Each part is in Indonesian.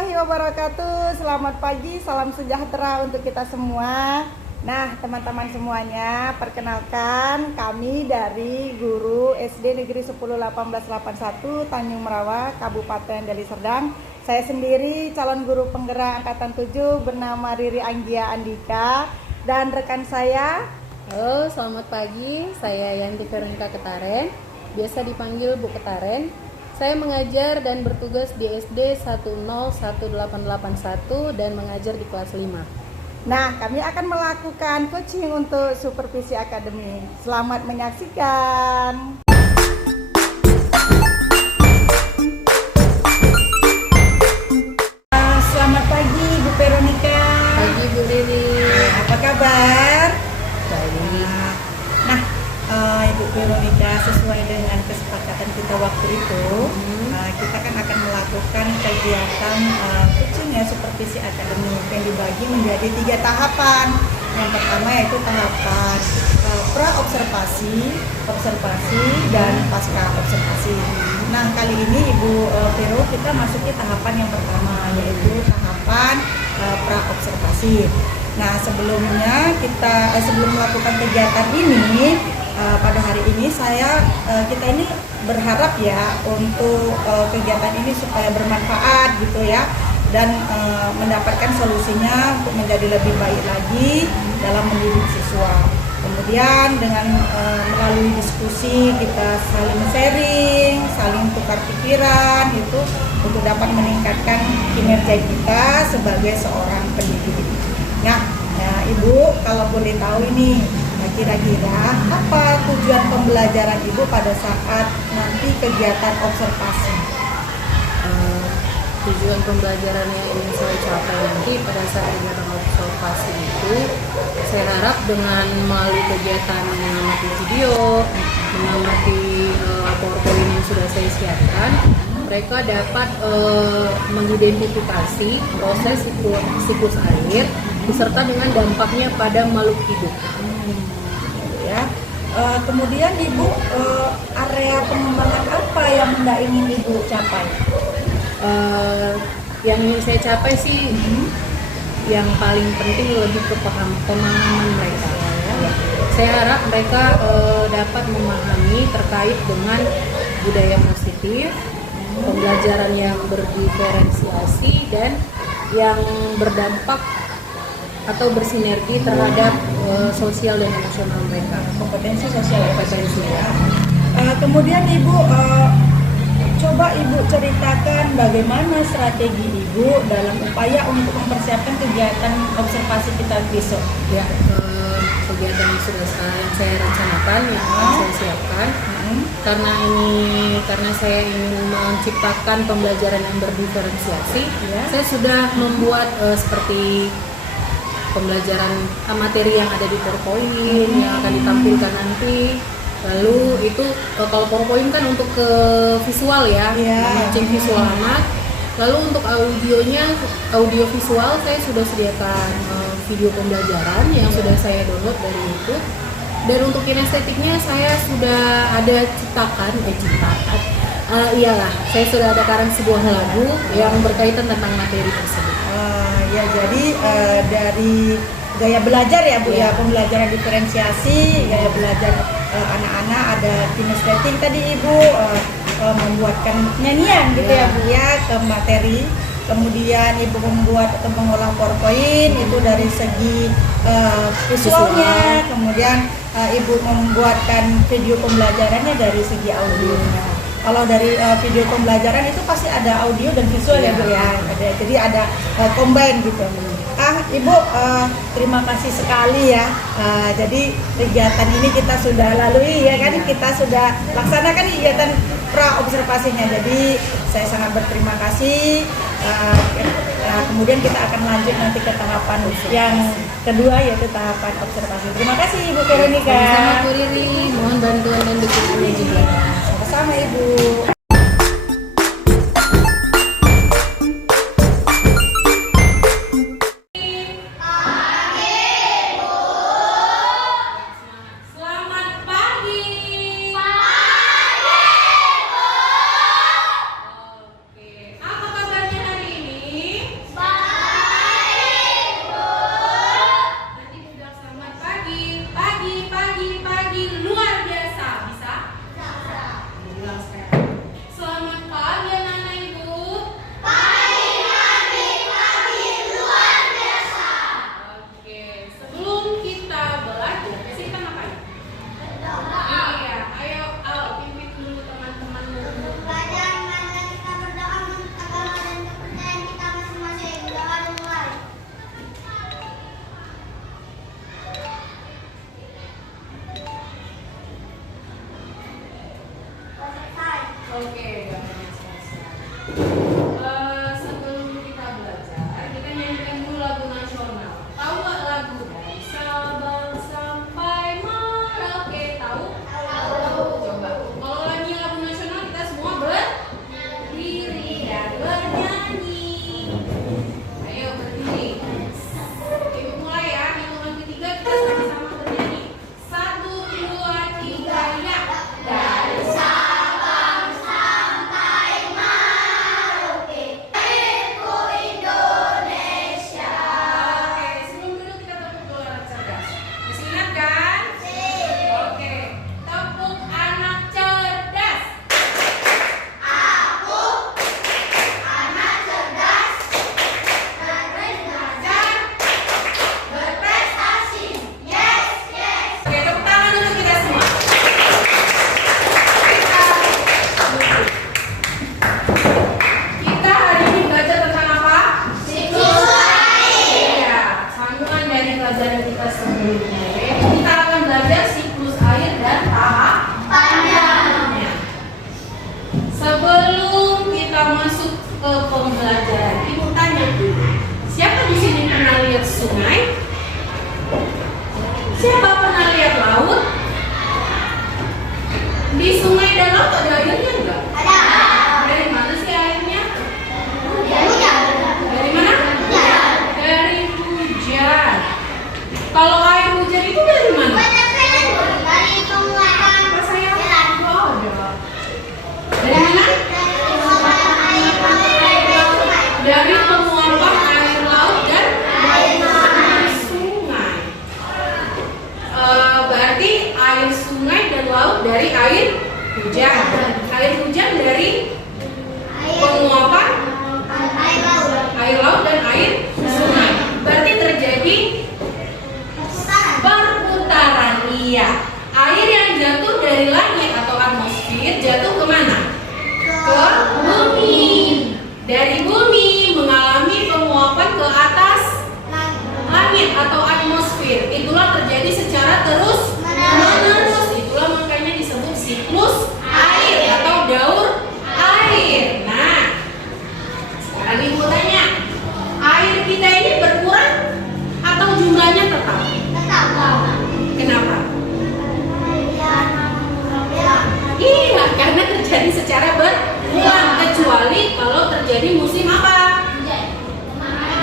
warahmatullahi wabarakatuh. Selamat pagi, salam sejahtera untuk kita semua. Nah, teman-teman semuanya, perkenalkan kami dari Guru SD Negeri 10 1881 Tanjung Merawa, Kabupaten Deli Serdang. Saya sendiri calon guru penggerak angkatan 7 bernama Riri Anggia Andika, dan rekan saya. Halo, selamat pagi. Saya Yanti Veronica Ketaren, biasa dipanggil Bu Ketaren. Saya mengajar dan bertugas di SD 101881 dan mengajar di kelas 5. Nah, kami akan melakukan coaching untuk supervisi akademik. Selamat menyaksikan. Selamat pagi Bu Veronica. Pagi Bu Riri. Apa kabar? Baik. Ibu Veronica, sesuai dengan kesepakatan kita waktu itu, kita kan akan melakukan kegiatan coaching ya, supervisi akademik yang dibagi menjadi 3 tahapan. Yang pertama yaitu tahapan pra-observasi, observasi, dan pasca observasi. Nah, kali ini Ibu Vero, kita masuki tahapan yang pertama, yaitu tahapan pra-observasi. Nah, sebelumnya sebelum melakukan kegiatan ini, pada hari ini kita ini berharap ya untuk kegiatan ini supaya bermanfaat gitu ya, dan mendapatkan solusinya untuk menjadi lebih baik lagi dalam mendidik siswa. Kemudian dengan melalui diskusi kita saling sharing, saling tukar pikiran itu untuk dapat meningkatkan kinerja kita sebagai seorang pendidik. Nah, Ibu, kalau boleh tahu ini, kira-kira apa tujuan pembelajaran Ibu pada saat nanti kegiatan observasi? Tujuan pembelajaran yang ingin saya capai nanti pada saat kegiatan observasi itu, saya harap dengan melalui kegiatan mengamati video, mengamati PowerPoint yang sudah saya siapkan, mereka dapat mengidentifikasi proses siklus air beserta dengan dampaknya pada makhluk hidup. Ya. Kemudian Ibu, area pengembangan apa yang hendak ingin Ibu capai? Yang ingin saya capai sih, yang paling penting lebih ke pemahaman mereka. Saya harap mereka dapat memahami terkait dengan budaya positif, pembelajaran yang berdiferensiasi dan yang berdampak atau bersinergi terhadap sosial dan emosional mereka. Kompetensi sosial Kompetensi ya. Kemudian Ibu, coba Ibu ceritakan bagaimana strategi Ibu dalam upaya untuk mempersiapkan kegiatan observasi kita besok. Ya, kegiatan yang saya rencanakan, yang akan saya siapkan, karena saya ingin menciptakan pembelajaran yang berdiferensiasi, saya sudah membuat seperti pembelajaran materi yang ada di PowerPoint yang akan ditampilkan nanti. Lalu itu kalau PowerPoint kan untuk ke visual ya, memancing visual anak. Lalu untuk audio visual saya sudah sediakan video pembelajaran yang sudah saya download dari YouTube. Dan untuk kinestetiknya saya sudah ada saya sudah ada karang sebuah lagu yang berkaitan tentang materi tersebut. Ya, jadi dari gaya belajar ya Bu, ya pembelajaran diferensiasi, gaya belajar anak-anak, ada kinestetik tadi Ibu, membuatkan nyanyian gitu ya Bu ya ke materi. Kemudian Ibu membuat atau mengolah PowerPoint itu dari segi visualnya. Kemudian Ibu membuatkan video pembelajarannya dari segi audionya. Kalau dari video pembelajaran itu pasti ada audio dan visual ya Bu ya. Jadi ada combine gitu. Ibu, terima kasih sekali ya. Jadi kegiatan ini kita sudah lalui ya kan, kita sudah laksanakan kegiatan pra observasinya. Jadi saya sangat berterima kasih. Kemudian kita akan lanjut nanti ke tahapan yang kedua, yaitu tahapan observasi. Terima kasih Ibu Veronica. Sama Bu Riri, mohon bantuan dan dukungannya juga. Sama-sama Ibu. Apa kabarnya hari ini? masuk ke pembelajaran, ibu tanya dulu. Siapa di sini pernah lihat sungai? Siapa pernah lihat laut? Di sungai dan laut ada airnya enggak? Ada. Dari mana sih airnya? Hujan. Dari mana? Dari hujan. Kalau air hujan itu dari mana? Dari penguapan. Apa sayang? Jalan. Oh, ada. Dari mana? Dari penguapan air laut dan sungai. Berarti air sungai dan laut dari air hujan. Air hujan dari penguapan air laut dan air sungai. Berarti terjadi perputaran. Iya. Air yang jatuh dari langit atau atmosfer jatuh kemana? Ke bumi. Dari bumi mengalami penguapan ke atas langit atau atmosfer. Itulah terjadi secara terus menerus. Itulah makanya disebut siklus air atau daur air. Nah, sekarang ibu tanya, air kita ini berkurang atau jumlahnya tetap? Kenapa? Iya, karena terjadi secara berulang, kecuali kalau terjadi musim apa?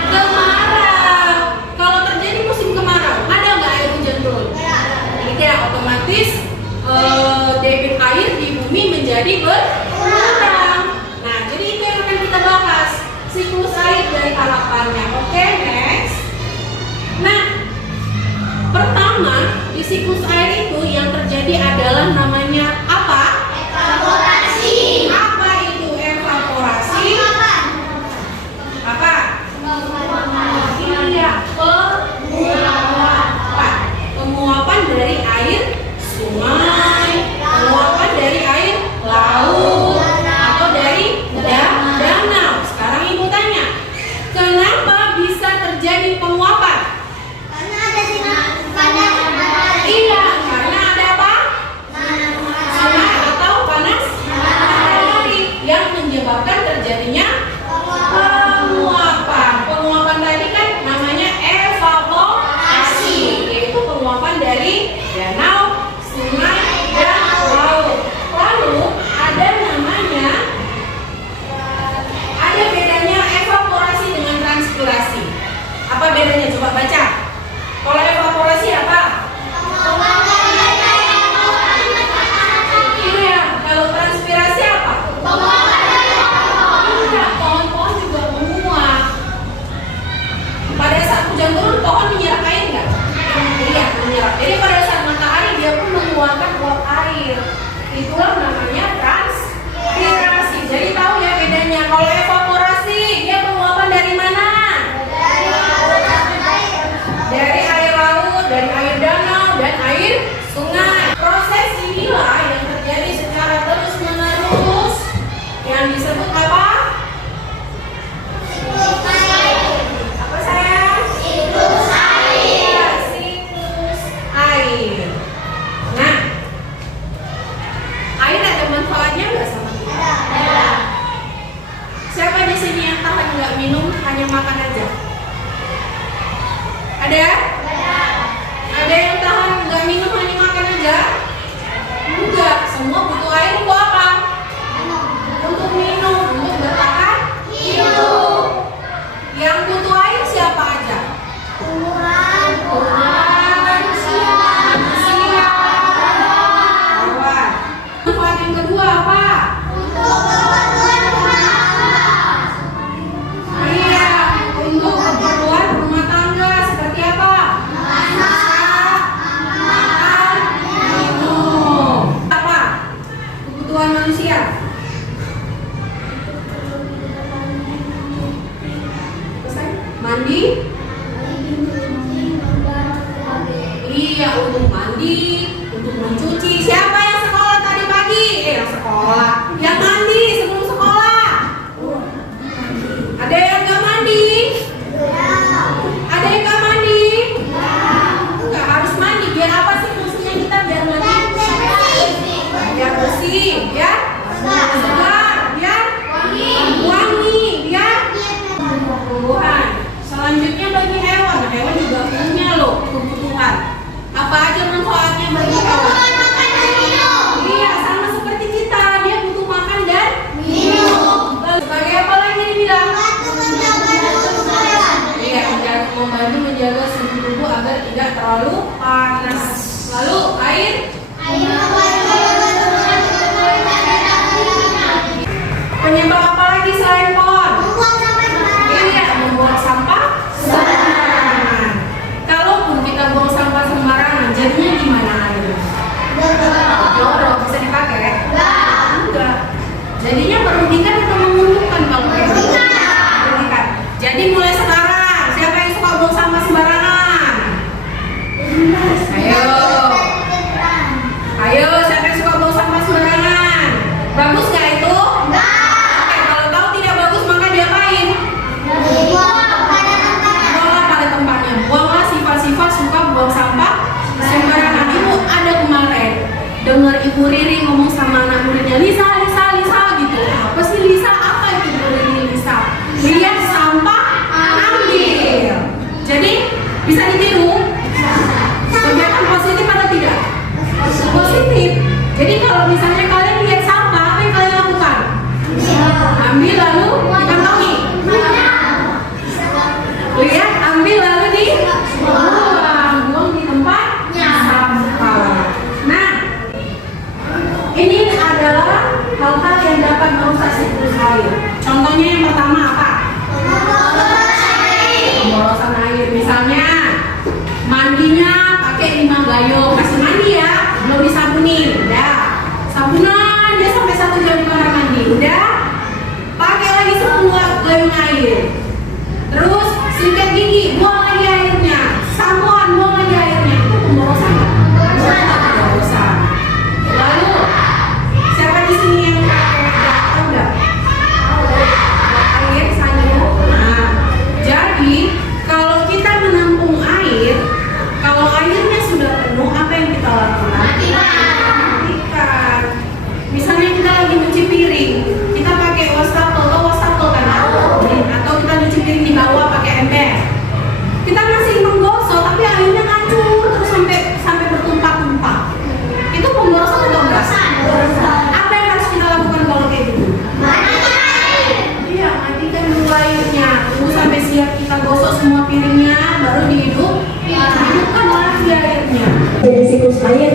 Kemarau. Kalau terjadi musim kemarau, ada nggak air hujan turun? Tidak, otomatis debit air di bumi menjadi berkurang. Nah, jadi itu yang akan kita bahas, siklus air dari harapannya. Oke, next. Nah, pertama di siklus air itu yang terjadi adalah namanya apa? Evaporasi. Apa itu evaporasi? Apa? Iya, penguapan. Penguapan dari air sungai, penguapan dari air laut, atau dari danau. Sekarang ibu tanya, kenapa bisa terjadi penguapan? Karena ada sinar panas matahari. Iya, karena ada apa? Sinar atau panas matahari yang menyebabkan terjadinya penguapan. Penguapan tadi kan namanya evaporasi, yaitu penguapan dari danau, sungai, dan laut. Lalu ada namanya, ada bedanya evaporasi dengan transpirasi. Apa bedanya? Coba baca. Kalau evaporasi apa? Iya. Kalau transpirasi apa? Iya, pohon-pohon juga menguap. Pada saat hujan turun, pohon menyerap air nggak? Iya, menyerap. Jadi pada saat matahari dia pun mengeluarkan uap air. Itulah namanya transpirasi. Jadi tahu ya bedanya. Kalau evaporasi, dia penguapan dari mana? Dari air laut, dari air danau, dan air sungai. Proses inilah yang terjadi secara terus-menerus yang disebut apa? Apa sayang? Siklus air. Iya, siklus air. Nah, air ada manfaatnya nggak sama kita? Siapa di sini yang tahan nggak minum, hanya makan aja? Ada? Ada yang tahan nggak minum, hanya makan aja? Enggak, semua butuh air untuk apa? Untuk minum, untuk bertahan hidup. Yang butuh air siapa aja? Tumbuhan. Manusia. Hewan. Manfaat yang kedua apa? Untuk kebutuhan rumah tangga. Iya, untuk keperluan rumah tangga seperti apa? Masak, makan, minum. Apa? Kebutuhan manusia. Mandi? Iya, untuk mandi, untuk mencuci. Siapa yang sekolah tadi pagi? Yang sekolah. Yang mandi sebelum sekolah. Ada yang nggak mandi? Ada yang nggak mandi? Nggak harus mandi. Biar apa sih fungsinya kita biar mandi? Biar bersih, biar segar, biar wangi. terlalu panas. Lalu air penyebab apa lagi selain pohon? Iya, membuang sampah sembarangan. Kalaupun kita buang sampah sembarangan, jadinya gimana airnya? Jorok, bisa dipakai? Enggak. Jadinya merugikan atau menguntungkan kalau kayak gitu? Merugikan. Jadi mulai sekarang, siapa yang suka buang sampah sembarangan? Ayo, siapa yang suka buang sampah sembarangan? Bagus nggak itu? Oke, kalau tahu tidak bagus maka diapain? Buanglah pada tempatnya. Buanglah sifat-sifat suka buang sampah sembarangan. Ibu ada kemarin dengar Ibu Riri ngomong sama anak muridnya, Lisa gitu. Apa sih Lisa? Apa itu Ibu Riri Lisa? Lihat sampah, ambil. Jadi bisa ditiru. Kegiatan positif atau tidak? Positif. Jadi kalau misalnya kalian lihat sampah, apa yang kalian lakukan? Ambil lalu dikantongi. Lihat, ambil lalu buang di tempat sampah. Nah, ini adalah hal-hal yang dapat merusak siklus air. Contohnya yang pertama apa? Pemborosan air. Misalnya mandinya pakai 5 gayung, kasih mandi ya, belum disabunin, udah sabunan dia sampai 1 jam di kamar mandi, udah pakai lagi 10 gayung air, terus sikat gigi, buang lagi airnya, sampoan, buang lagi airnya, itu pemborosan. Pemborosan. Lalu siapa di sini yang tahu nggak? Air sayur. Nah, jadi kalau kita menampung air, kalau airnya sudah penuh, apa yang kita lakukan? Matikan. Misalnya kita lagi nyuci piring, kita pakai wastafel kan? Atau kita nyuci piring di bawah pakai ember. Kita masih menggosok, tapi airnya hancur terus sampai bertumpah-tumpah. Itu pemborosan atau enggak? Apa yang harus kita lakukan kalau kayak gitu? Iya, matikan dulu airnya. Tunggu sampai siap kita gosok semua piringnya, baru hidupkan lagi airnya. Jadi siklus air.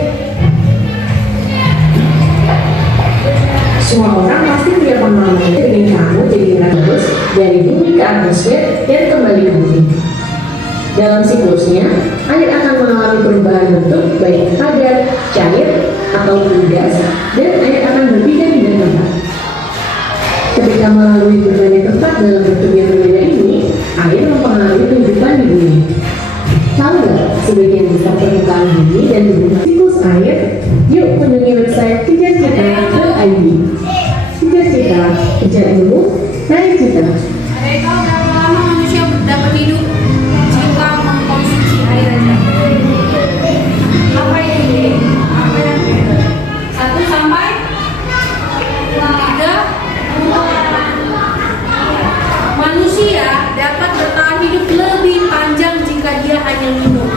Semua orang pasti punya pengalaman dengan kamu jadi terus dari bumi ke atmosfer dan kembali ke bumi. Dalam siklusnya, air akan mengalami perubahan bentuk baik padat, cair, atau gas, dan air akan berpindah-pindah tempat. Ketika melalui berbagai tempat dalam bentuk yang berbeda ini, air mempengaruhi kehidupan di bumi. Tahu nggak sebagian besar permukaan bumi dan hubungan siklus air? Yuk kunjungi website kejarcita.id. Kejar Cita, kejar ilmu, raih cita. Ada yang tahu berapa lama manusia dapat hidup jika mengkonsumsi air aja? Apa ini? Apa yang beda? 1 sampai 3. Manusia dapat bertahan hidup lebih panjang jika dia hanya minum.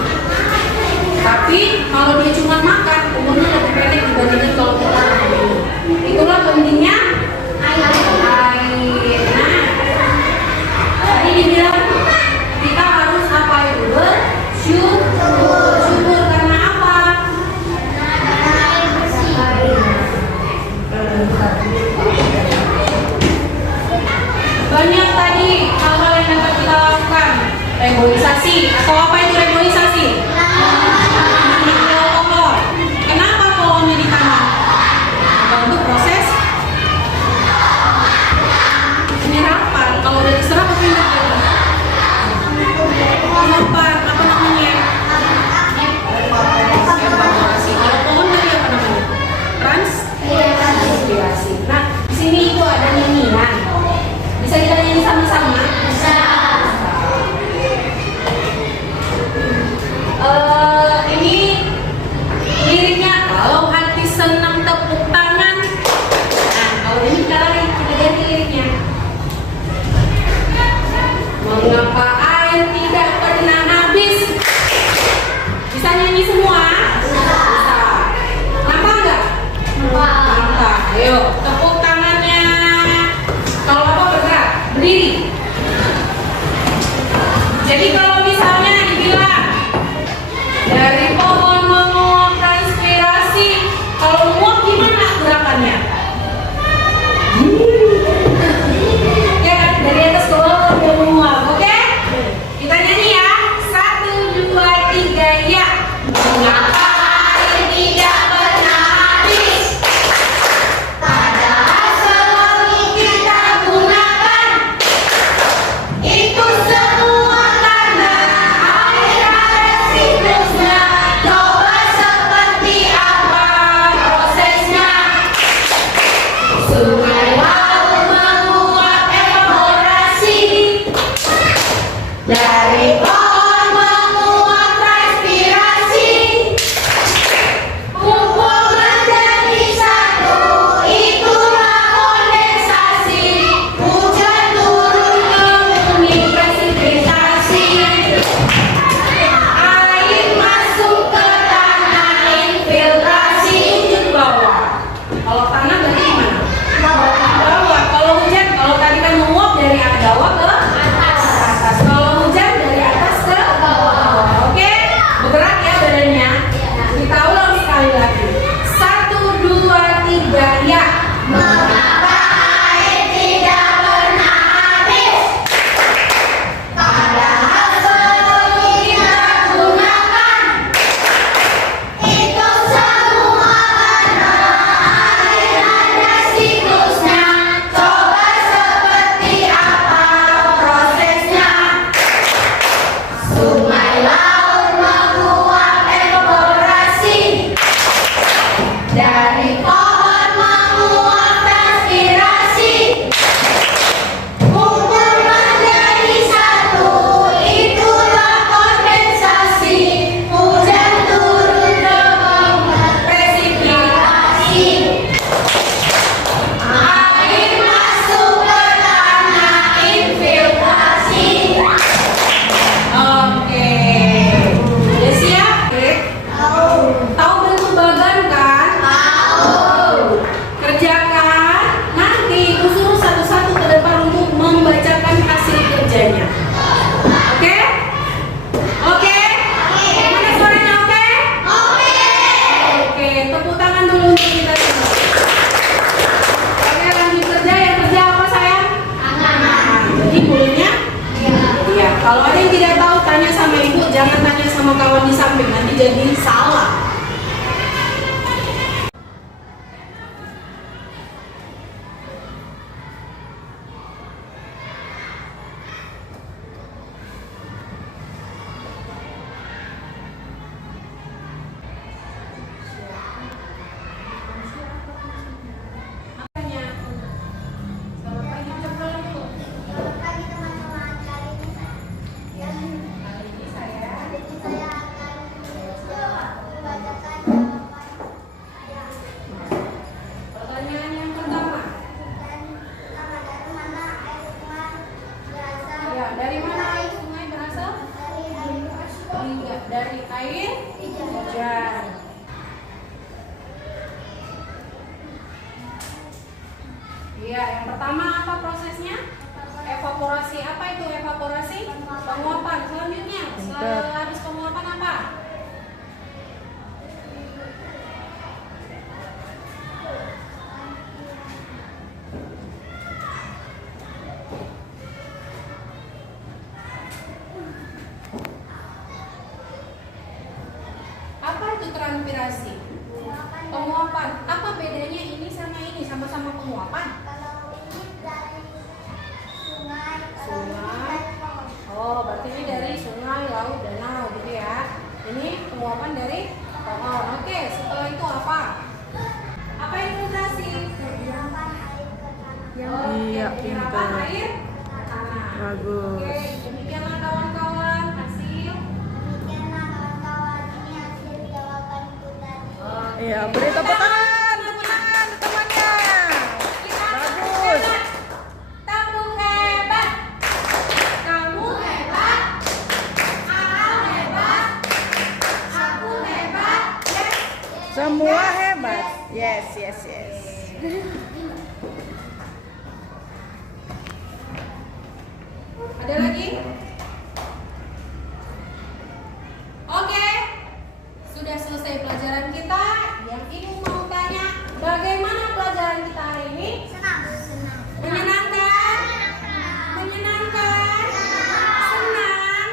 Tapi kalau dia cuma makan, umurnya lebih pendek dibandingkan kalau kita hanya minum. Itulah pentingnya air. Nah, tadi dibilang kita harus apa itu? Bersyukur. Karena apa? Banyak tadi hal-hal yang dapat kita lakukan. Reboisasi atau apa itu reboisasi? Kenapa pohonnya ditanam? Untuk proses penyerapan. Kalau udah diserap apa yang terjadi? Penyerapan, apa namanya? Evaporasi. Kalau pohon tadi apa namanya? Transpirasi. Nah, di sini itu ada nyanyian. Bisa kita nyanyi sama-sama? Bisa. Kalau ada yang tidak tahu, tanya sama ibu, jangan tanya sama kawan di samping, nanti jadi salah. Selamat pagi teman-teman. Kali ini saya akan membacakan jawaban Pertanyaan yang pertama. dan pertama, dari mana air sungai berasal? Ya, dari mana air sungai berasal? Dari air Iya, dari air hujan. Iya, yang pertama apa prosesnya? Evaporasi. Apa itu evaporasi? Penguapan. Selanjutnya, habis penguapan apa? Apa itu transpirasi? Penguapan. Apa bedanya ini sama ini? Sama-sama penguapan? Kalau ini dari sungai, kalau ini Sungai. dari pohon. Oh, berarti ini dari sungai, laut, danau gitu ya. Ini penguapan dari pohon. Oke, setelah itu apa? Apa infiltrasi? Penyerapan air ke tanah. Iya, penyerapan pintar. air ke tanah. Bagus. Oke, demikianlah kawan-kawan hasil. Demikianlah kawan-kawan, ini hasil jawabanku tadi. Iya, beri tepuk tangan temannya. Bagus. Tepuk hebat. Kamu hebat. Akal hebat. Aku hebat. Yes. Semua hebat. Yes, yes, yes. Ada lagi? Oke, sudah selesai pelajaran kita. Yang ibu mau tanya, bagaimana pelajaran kita hari ini? Senang. Senang. Menyenangkan? Menyenangkan? Senang?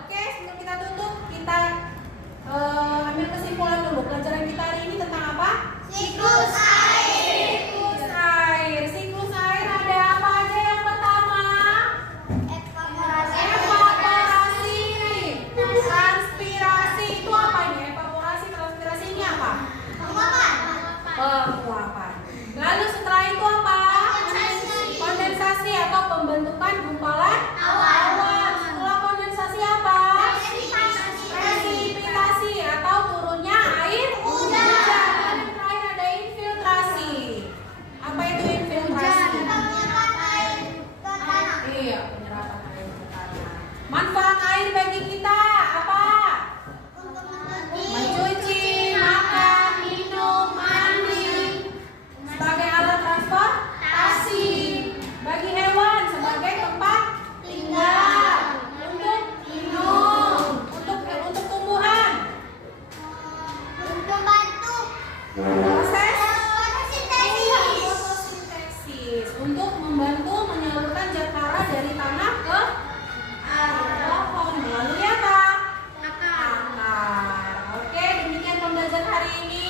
Oke, sebelum kita tutup, kita ambil kesimpulan dulu. Pelajaran kita hari ini tentang apa? Siklus air. Siklus air. Siklus air ada apa aja yang pertama? Evaporasi. Evaporasi, transpirasi itu apa ini? Evaporasi, transpirasi ini apa? Penguapan. Penguapan. Lalu setelah itu apa? Kondensasi atau pembentukan gumpalan awan. Setelah kondensasi apa? Presipitasi atau turunnya air hujan. Dan terakhir ada infiltrasi. Apa itu infiltrasi? Penguapan air ke tanah. Iya, penyerapan air ke tanah. Manfaat air bagi kita apa? Untuk mencuci. Mencuci, makan, minum, mandi. Sebagai alat transportasi. Bagi hewan sebagai tempat tinggal. Untuk minum. Untuk tumbuhan. Untuk membantu Proses fotosintesis. fotosintesis. Untuk membantu menyalurkan zat hara dari tanah ke pohon melalui apa? Akar. Oke, demikian pembelajaran hari ini.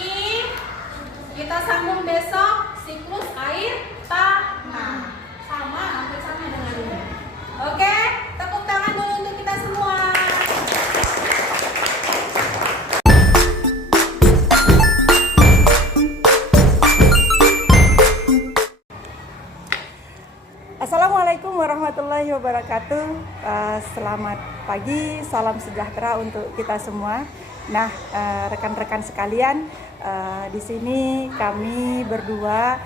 Kita sambung besok siklus air tanah. Sama, hampir sama dengan ini. Oke, tepuk tangan dulu untuk kita semua. Assalamualaikum warahmatullahi wabarakatuh. Selamat pagi, salam sejahtera untuk kita semua. Nah, rekan-rekan sekalian, di sini kami berdua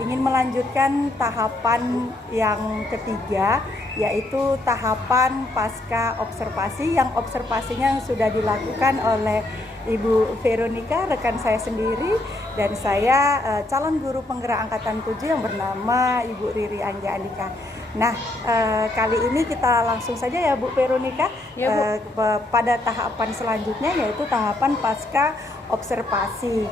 ingin melanjutkan tahapan yang ketiga, yaitu tahapan pasca observasi, yang observasinya sudah dilakukan oleh Ibu Veronica, rekan saya sendiri, dan saya calon guru penggerak angkatan 7 yang bernama Ibu Riri Anggia Andika. Nah, kali ini kita langsung saja ya Bu Veronica, Ya, Bu. pada tahapan selanjutnya, yaitu tahapan pasca observasi.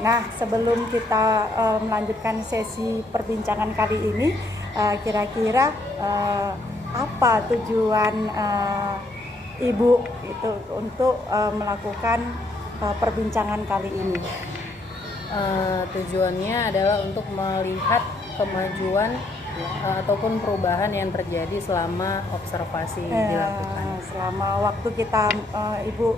Nah, sebelum kita melanjutkan sesi perbincangan kali ini, kira-kira apa tujuan Ibu itu untuk melakukan perbincangan kali ini? Tujuannya adalah untuk melihat kemajuan ataupun perubahan yang terjadi selama observasi dilakukan. Selama waktu kita Ibu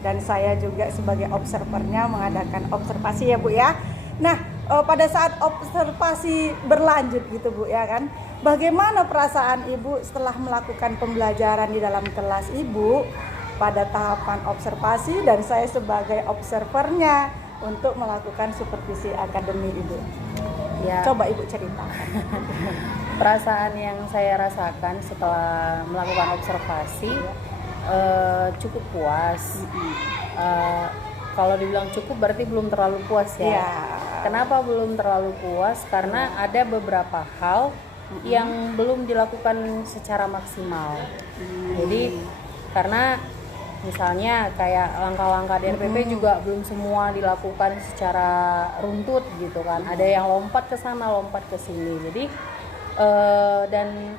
dan saya juga sebagai observernya mengadakan observasi ya Bu ya. Nah, pada saat observasi berlanjut gitu Bu ya kan, bagaimana perasaan Ibu setelah melakukan pembelajaran di dalam kelas Ibu pada tahapan observasi dan saya sebagai observernya untuk melakukan supervisi akademi Ibu? Ya, Coba Ibu ceritakan. perasaan yang saya rasakan setelah melakukan observasi cukup puas. Kalau dibilang cukup berarti belum terlalu puas ya. Iya. Kenapa belum terlalu puas? Karena ada beberapa hal yang belum dilakukan secara maksimal. Jadi karena misalnya kayak langkah-langkah DRPP juga belum semua dilakukan secara runtut gitu kan. Ada yang lompat ke sana, lompat ke sini. Jadi dan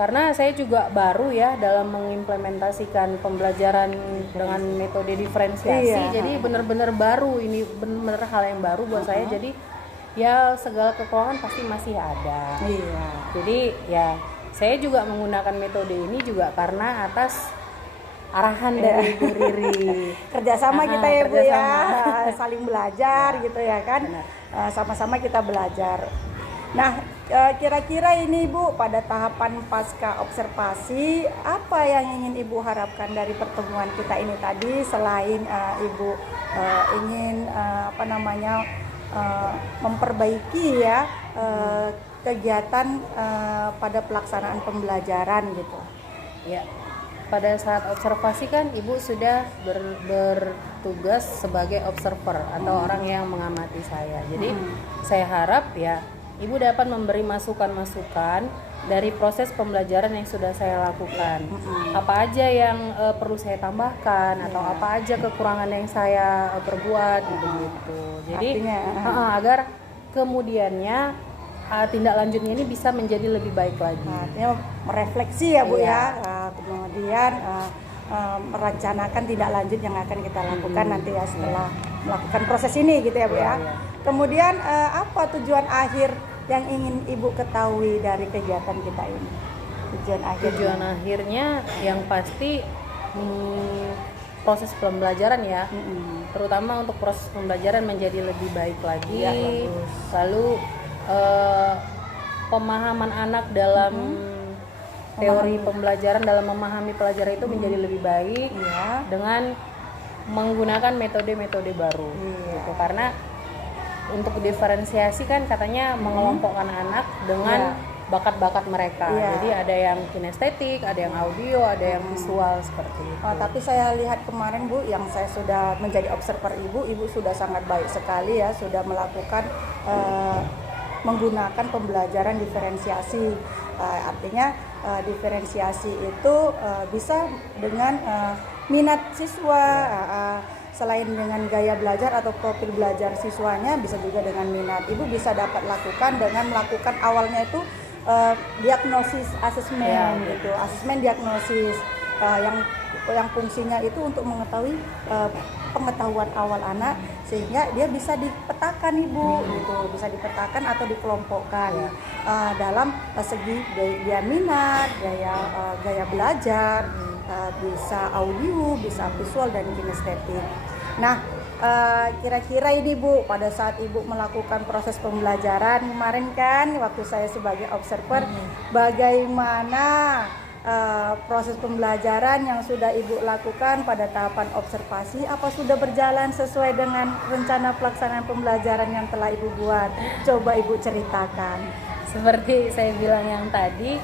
karena saya juga baru ya dalam mengimplementasikan pembelajaran dengan metode diferensiasi. Iya. Jadi benar-benar baru, ini benar-benar hal yang baru buat saya. Jadi ya segala kekurangan pasti masih ada. Iya. Jadi ya saya juga menggunakan metode ini juga karena atas arahan dari Bu Riri. Kerjasama kita ya Bu ya, kerjasama. saling belajar gitu ya kan. Benar. Sama-sama kita belajar. Nah, kira-kira ini Bu, pada tahapan pasca observasi, apa yang ingin Ibu harapkan dari pertemuan kita ini tadi selain Ibu ingin memperbaiki ya kegiatan pada pelaksanaan pembelajaran gitu. Ya, pada saat observasi kan Ibu sudah bertugas sebagai observer atau orang yang mengamati saya. Jadi saya harap ya Ibu dapat memberi masukan-masukan dari proses pembelajaran yang sudah saya lakukan. Apa aja yang perlu saya tambahkan atau apa aja kekurangan yang saya perbuat gitu. Jadi agar kemudiannya tindak lanjutnya ini bisa menjadi lebih baik lagi. Artinya merefleksi ya Bu Iya. ya, kemudian merencanakan tindak lanjut yang akan kita lakukan nanti ya setelah melakukan proses ini gitu ya Bu ya. Iya. Kemudian apa tujuan akhir yang ingin Ibu ketahui dari kegiatan kita ini? Tujuan akhirnya yang pasti proses pembelajaran ya. Terutama untuk proses pembelajaran menjadi lebih baik lagi. Ya, bagus. Lalu pemahaman anak dalam teori pembelajaran, dalam memahami pelajaran itu menjadi lebih baik Iya. dengan menggunakan metode-metode baru. Iya. Gitu. Karena untuk diferensiasi kan katanya mengelompokkan anak dengan bakat-bakat mereka. Iya. Jadi ada yang kinestetik, ada yang audio, ada yang visual seperti itu. Tapi saya lihat kemarin Bu, yang saya sudah menjadi observer Ibu sudah sangat baik sekali ya, sudah melakukan menggunakan pembelajaran diferensiasi. Artinya diferensiasi itu bisa dengan minat siswa, selain dengan gaya belajar atau profil belajar siswanya, bisa juga dengan minat. Ibu bisa dapat lakukan dengan melakukan awalnya itu diagnosis asesmen gitu, asesmen diagnosis yang fungsinya itu untuk mengetahui pengetahuan awal anak sehingga dia bisa dipetakan Ibu gitu, bisa dipetakan atau dikelompokkan dalam segi dia minat, gaya belajar, bisa audio, bisa visual dan kinestetik. Nah, kira-kira ini Bu, pada saat Ibu melakukan proses pembelajaran kemarin kan, waktu saya sebagai observer, bagaimana proses pembelajaran yang sudah Ibu lakukan pada tahapan observasi? Apa sudah berjalan sesuai dengan rencana pelaksanaan pembelajaran yang telah Ibu buat? Coba Ibu ceritakan. Seperti saya bilang yang tadi,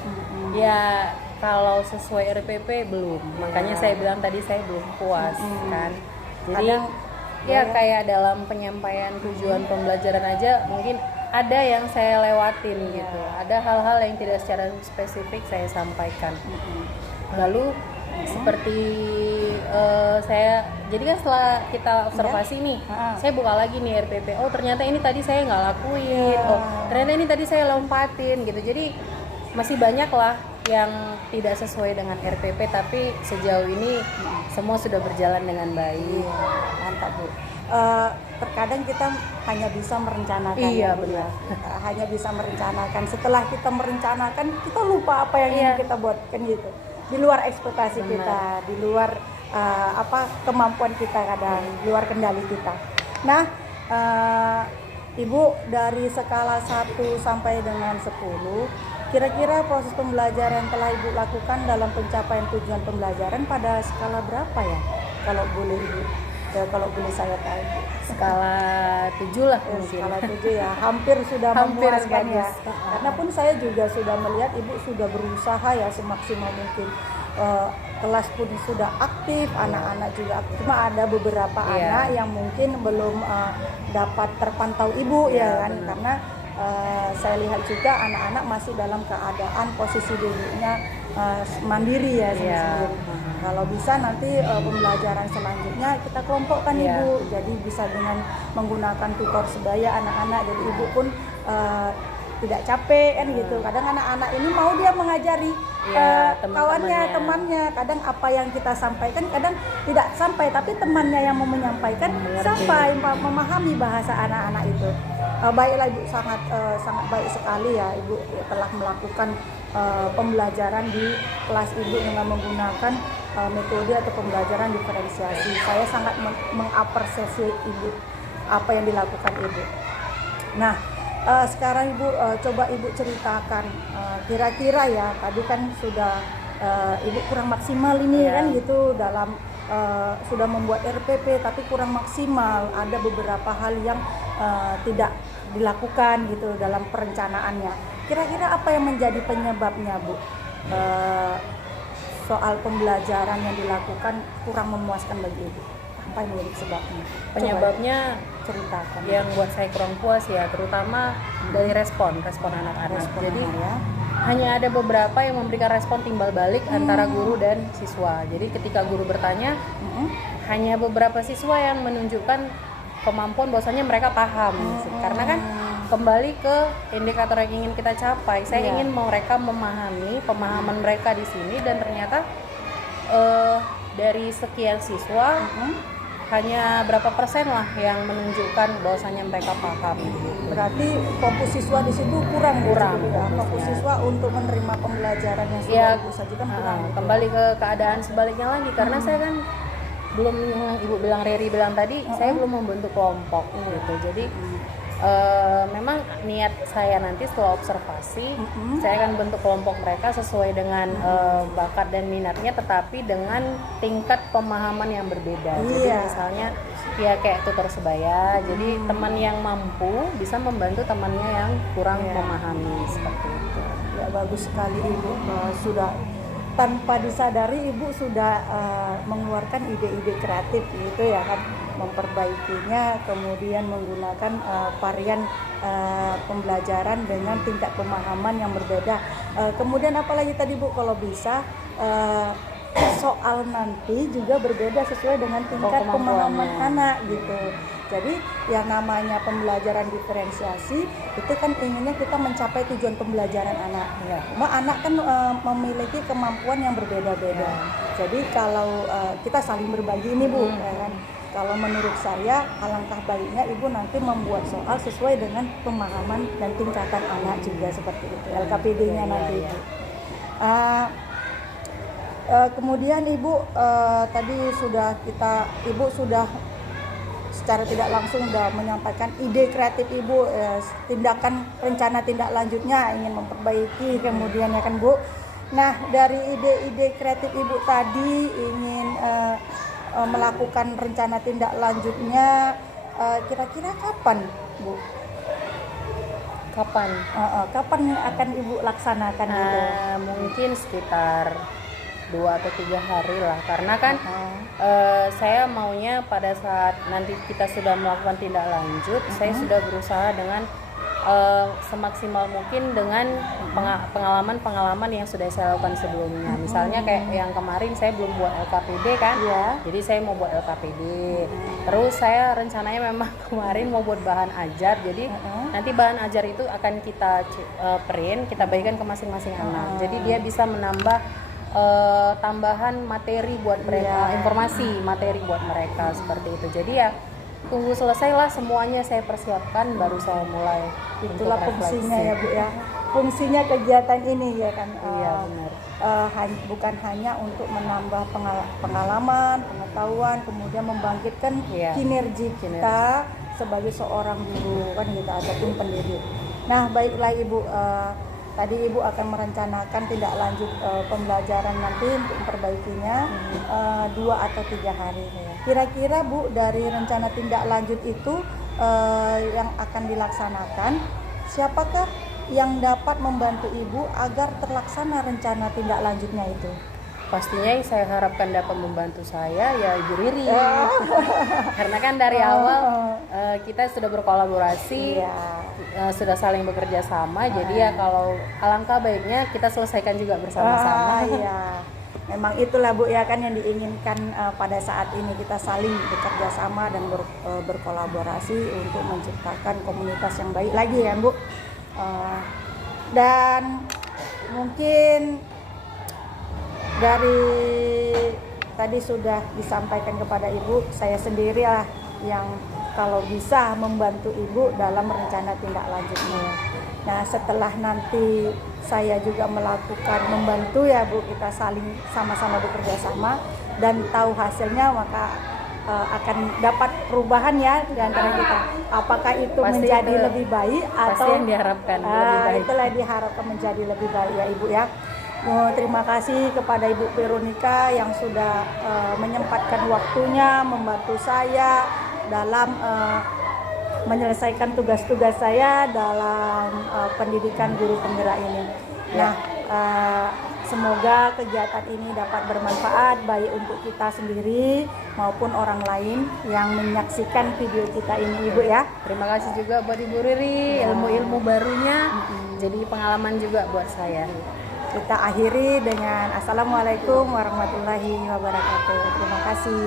ya kalau sesuai RPP belum. Makanya saya bilang tadi saya belum puas kan. Jadi kayak dalam penyampaian tujuan pembelajaran aja mungkin ada yang saya lewatin gitu. Ada hal-hal yang tidak secara spesifik saya sampaikan. Lalu seperti saya, jadi kan setelah kita observasi nih, saya buka lagi nih RPP. Oh ternyata ini tadi saya nggak lakuin. Oh ternyata ini tadi saya lompatin gitu. Jadi masih banyak lah yang tidak sesuai dengan RPP, tapi sejauh ini semua sudah berjalan dengan baik. Mantap Bu. Terkadang kita hanya bisa merencanakan. Iya, ya, Bu, benar. ya. Hanya bisa merencanakan. Setelah kita merencanakan, kita lupa apa yang ingin kita buat kan gitu. Di luar ekspektasi Benar. kita, di luar kemampuan kita kadang, di luar kendali kita. Nah, Ibu dari skala 1 sampai dengan 10, kira-kira proses pembelajaran telah Ibu lakukan dalam pencapaian tujuan pembelajaran pada skala berapa ya? Kalau boleh Ibu, kalau boleh saya tahu. Skala 7 lah Ya, mungkin. skala 7 ya, hampir sudah Hampir memuaskan ya. bagus. Karena pun saya juga sudah melihat Ibu sudah berusaha ya semaksimal mungkin. Kelas pun sudah aktif, anak-anak juga aktif. Cuma ada beberapa Iya. anak yang mungkin belum dapat terpantau Ibu Iya, ya kan, benar. karena saya lihat juga anak-anak masih dalam keadaan posisi dirinya mandiri ya Iya. sendiri. Kalau bisa nanti pembelajaran selanjutnya kita kelompokkan Iya. Ibu, jadi bisa dengan menggunakan tutor sebaya anak-anak, jadi Ibu pun tidak capek kan gitu. Kadang anak-anak ini mau dia mengajari Iya, kawannya, teman-temannya. temannya. Kadang apa yang kita sampaikan kadang tidak sampai, tapi temannya yang mau menyampaikan Mengerti. sampai memahami bahasa anak-anak itu. Baiklah Ibu, sangat baik sekali ya Ibu telah melakukan pembelajaran di kelas Ibu dengan menggunakan metode atau pembelajaran diferensiasi. Saya sangat mengapresiasi Ibu apa yang dilakukan Ibu. Nah, sekarang Ibu coba Ibu ceritakan kira-kira ya, tadi kan sudah Ibu kurang maksimal ini Iya. kan gitu dalam sudah membuat RPP tapi kurang maksimal, ada beberapa hal yang tidak dilakukan gitu dalam perencanaannya. Kira-kira apa yang menjadi penyebabnya Bu? Soal pembelajaran yang dilakukan kurang memuaskan bagi Ibu. Apa yang menjadi sebabnya? Coba Penyebabnya ceritakan. yang buat saya kurang puas ya, terutama dari respon anak-anak. Respon Jadi anak ya. hanya ada beberapa yang memberikan respon timbal balik antara guru dan siswa. Jadi ketika guru bertanya, hanya beberapa siswa yang menunjukkan kemampuan bahwasanya mereka paham. Karena kan kembali ke indikator yang ingin kita capai. Saya Iya. ingin mereka memahami pemahaman mereka di sini, dan ternyata dari sekian siswa hanya berapa persen lah yang menunjukkan bahwasanya mereka paham gitu. Berarti fokus siswa di situ kurang Kurang gitu ya. Fokus fokusnya. siswa untuk menerima pembelajaran yang sudah Ya, Ibu sajikan kurang. gitu. kembali ke keadaan sebaliknya lagi, karena saya kan belum, yang Ibu bilang, Riri bilang tadi, saya belum membentuk kelompok gitu. Jadi memang niat saya nanti setelah observasi, saya akan bentuk kelompok mereka sesuai dengan bakat dan minatnya, tetapi dengan tingkat pemahaman yang berbeda. Jadi Iya. misalnya ya kayak tutor sebaya, jadi teman yang mampu bisa membantu temannya yang kurang Iya. memahami, seperti itu. Ya bagus sekali Ibu, sudah tanpa disadari Ibu sudah mengeluarkan ide-ide kreatif gitu ya kan, memperbaikinya, kemudian menggunakan varian pembelajaran dengan tingkat pemahaman yang berbeda. Kemudian apalagi tadi Bu, kalau bisa soal nanti juga berbeda sesuai dengan tingkat pemahaman kemampuannya. anak gitu. Jadi yang namanya pembelajaran diferensiasi itu kan inginnya kita mencapai tujuan pembelajaran anak. Ya. Cuma anak kan memiliki kemampuan yang berbeda-beda. Jadi kalau kita saling berbagi ini Bu, ya kan. Kalau menurut saya alangkah baiknya Ibu nanti membuat soal sesuai dengan pemahaman dan tingkatan anak juga seperti itu. LKPD-nya nanti Ibu. Kemudian Ibu tadi Ibu sudah secara tidak langsung sudah menyampaikan ide kreatif Ibu, rencana tindak lanjutnya ingin memperbaiki kemudian ya kan Bu. Nah dari ide-ide kreatif Ibu tadi ingin melakukan rencana tindak lanjutnya, kira-kira kapan Bu? Kapan? Kapan akan Ibu laksanakan gitu? Mungkin sekitar 2 atau 3 hari lah, karena kan saya maunya pada saat nanti kita sudah melakukan tindak lanjut, saya sudah berusaha dengan semaksimal mungkin dengan pengalaman-pengalaman yang sudah saya lakukan sebelumnya. Misalnya kayak yang kemarin saya belum buat LKPD kan, Iya. jadi saya mau buat LKPD. Terus saya rencananya memang kemarin mau buat bahan ajar, jadi Nanti bahan ajar itu akan kita print, kita bagikan ke masing-masing anak. Jadi dia bisa menambah tambahan materi buat mereka, informasi materi buat mereka seperti itu. Jadi ya tunggu selesailah semuanya saya persiapkan baru saya mulai. Itulah untuk refleksi. fungsinya ya Bu ya. Fungsinya kegiatan ini ya kan. Iya benar. Bukan hanya untuk menambah pengalaman, pengetahuan, kemudian membangkitkan kinerja kita sebagai seorang guru kan gitu ataupun pendidik. Nah baiklah Ibu, tadi Ibu akan merencanakan tindak lanjut pembelajaran nanti untuk memperbaikinya 2 atau 3 hari. Kira-kira Bu dari rencana tindak lanjut itu yang akan dilaksanakan, siapakah yang dapat membantu Ibu agar terlaksana rencana tindak lanjutnya itu? Pastinya yang saya harapkan dapat membantu saya ya Ibu Riri. Karena kan dari awal kita sudah berkolaborasi, sudah saling bekerja sama. Jadi ya kalau alangkah baiknya kita selesaikan juga bersama-sama. Iya. Memang itulah Bu ya kan yang diinginkan pada saat ini, kita saling bekerja sama dan berkolaborasi untuk menciptakan komunitas yang baik lagi ya Bu. Dan mungkin dari tadi sudah disampaikan kepada Ibu, saya sendirilah yang kalau bisa membantu Ibu dalam rencana tindak lanjutnya. Nah setelah nanti saya juga melakukan membantu ya Bu, kita saling sama-sama bekerja sama dan tahu hasilnya, maka akan dapat perubahan ya di antara kita. Apakah itu Pasti menjadi itu, lebih baik atau yang diharapkan lebih baik. Itulah diharapkan menjadi lebih baik ya Ibu ya. Terima kasih kepada Ibu Veronica yang sudah menyempatkan waktunya membantu saya dalam menyelesaikan tugas-tugas saya dalam pendidikan guru penggerak ini. Nah, semoga kegiatan ini dapat bermanfaat baik untuk kita sendiri maupun orang lain yang menyaksikan video kita ini Ibu ya. Terima kasih juga buat Ibu Riri, ilmu-ilmu barunya jadi pengalaman juga buat saya. Kita akhiri dengan Assalamualaikum warahmatullahi wabarakatuh. Terima kasih.